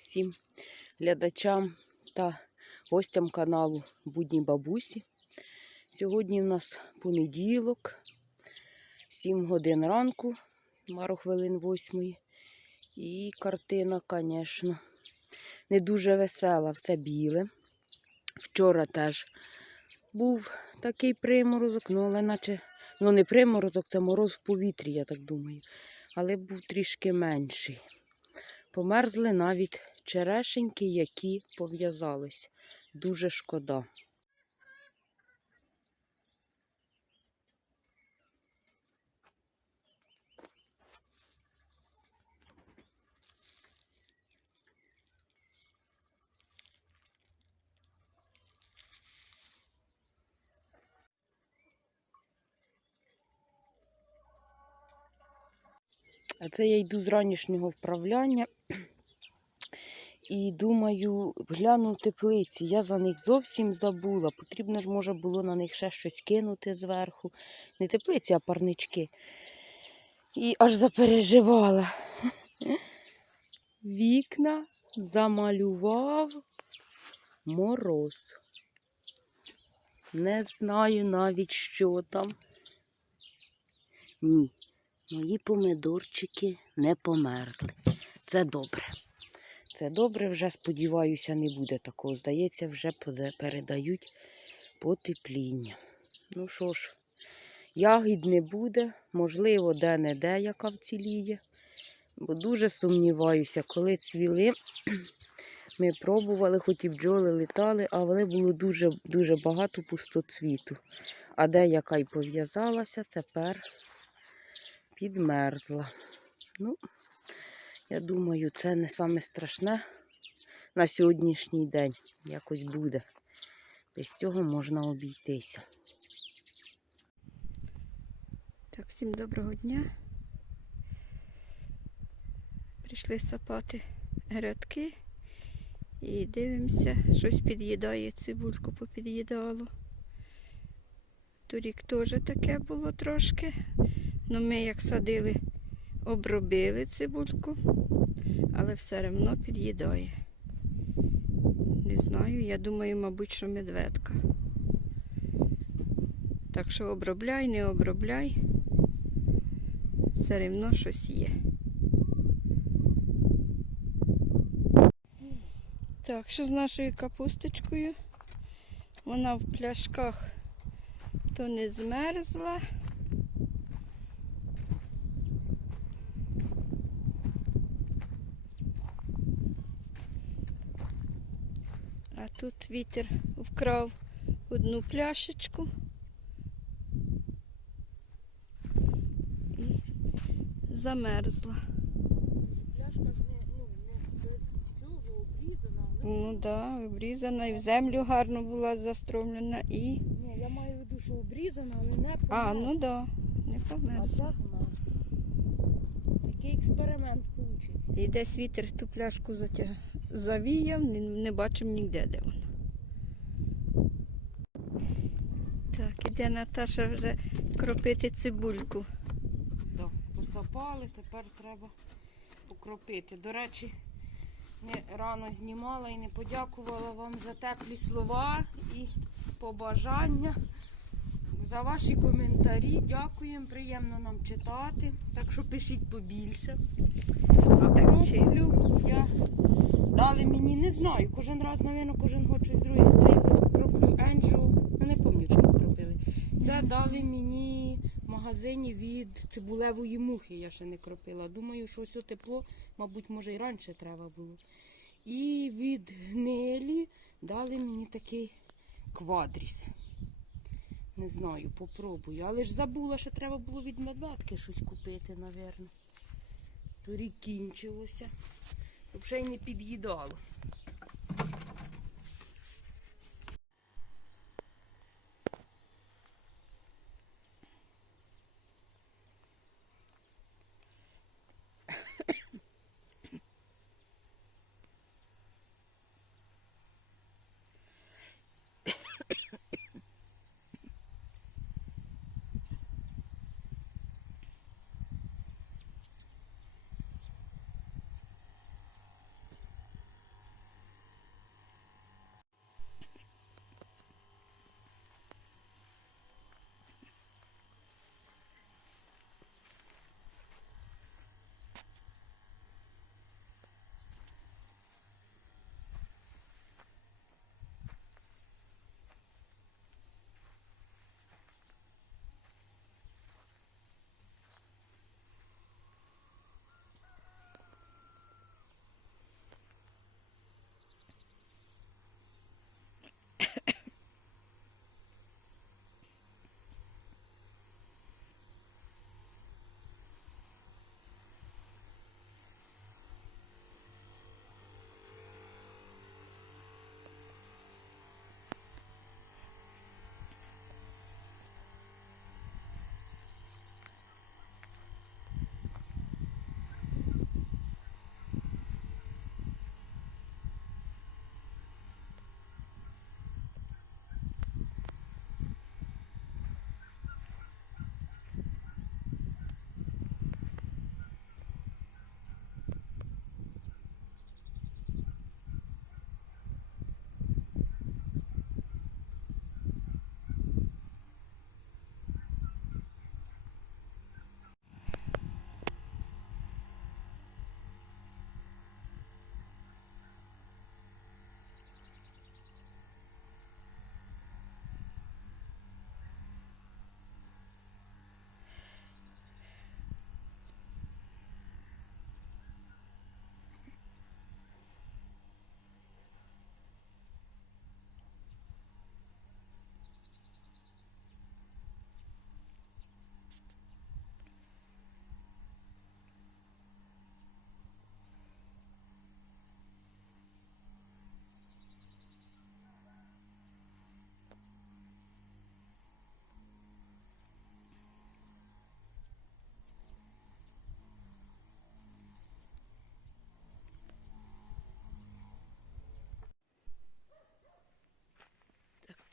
Всім глядачам та гостям каналу Будні Бабусі. Сьогодні в нас понеділок, 7 годин ранку, мару хвилин 8. І картина, звісно, не дуже весела, все біле. Вчора теж був такий приморозок, ну але наче ну не приморозок, це мороз в повітрі, я так думаю. Але був трішки менший. Померзли навіть черешеньки, які пов'язались. Дуже шкода. А це я йду з ранішнього вправляння. І думаю, гляну теплиці. Я за них зовсім забула. Потрібно ж, може, було на них ще щось кинути зверху. Не теплиці, а парнички. І аж запереживала. Вікна замалював мороз. Не знаю навіть, що там. Ні, мої помидорчики не померзли. Це добре. Це добре, вже сподіваюся, не буде такого. Здається, вже передають потепління. Ну що ж, ягід не буде, можливо, де-не-де, яка вціліє. Бо дуже сумніваюся, коли цвіли, ми пробували, хоч і бджоли літали, але було дуже, дуже багато пустоцвіту. А деяка й пов'язалася, тепер підмерзла. Ну, я думаю, це не саме страшне на сьогоднішній день. Якось буде. Без цього можна обійтися. Так, всім доброго дня. Прийшли сапати грядки і дивимося, щось під'їдає цибульку попід'їдало. Торік теж таке було трошки. Ну ми як садили, обробили цибульку, але все одно під'їдає. Не знаю, я думаю, мабуть, що медведка. Так що обробляй, не обробляй, все одно щось є. Так, що з нашою капусточкою? Вона в пляшках то не змерзла. А тут вітер вкрав одну пляшечку. І замерзла. Пляшка ж не, ну, не без цього обрізана. Ну так, да, обрізана і в землю гарно була застромлена і. Ні, я маю в виду, що обрізана, але не А, ну так, да, не А померзла. ця змерзла. Такий експеримент получився. І десь вітер ту пляшку затяг... завіяв, не, не бачимо ніде, де вона. Так, іде Наташа вже кропити цибульку. Да, посапали, тепер треба покропити. До речі, не рано знімала і не подякувала вам за теплі слова і побажання. За ваші коментарі. Дякуємо, приємно нам читати. Так що пишіть побільше. Так, чи- я дали мені, не знаю. Кожен раз, мабуть, кожен год щось друге. Це я от кроплю Енджу. Не пам'ятаю, чому кропили. Це дали мені в магазині від цибулевої мухи. Я ще не кропила. Думаю, що ось тепло, мабуть, може і раніше треба було. І від гнилі дали мені такий квадріс. Не знаю, попробую. Але ж забула, що треба було від медведки щось купити, напевно. Торік кінчилося. Взагалі не під'їдало.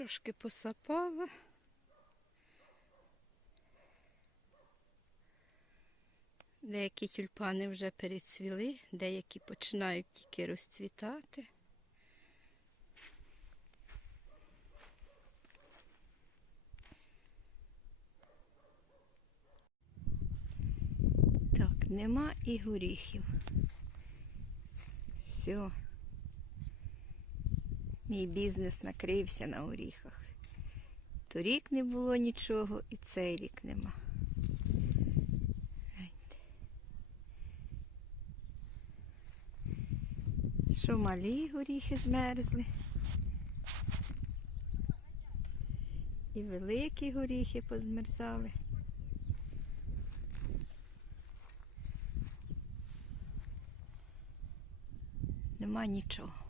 Трошки посапала. Деякі тюльпани вже перецвіли, деякі починають тільки розцвітати. Так, нема і горіхів. Все. Мій бізнес накрився на горіхах. Торік не було нічого, і цей рік нема. Що малі горіхи змерзли. І великі горіхи позмерзали. Нема нічого.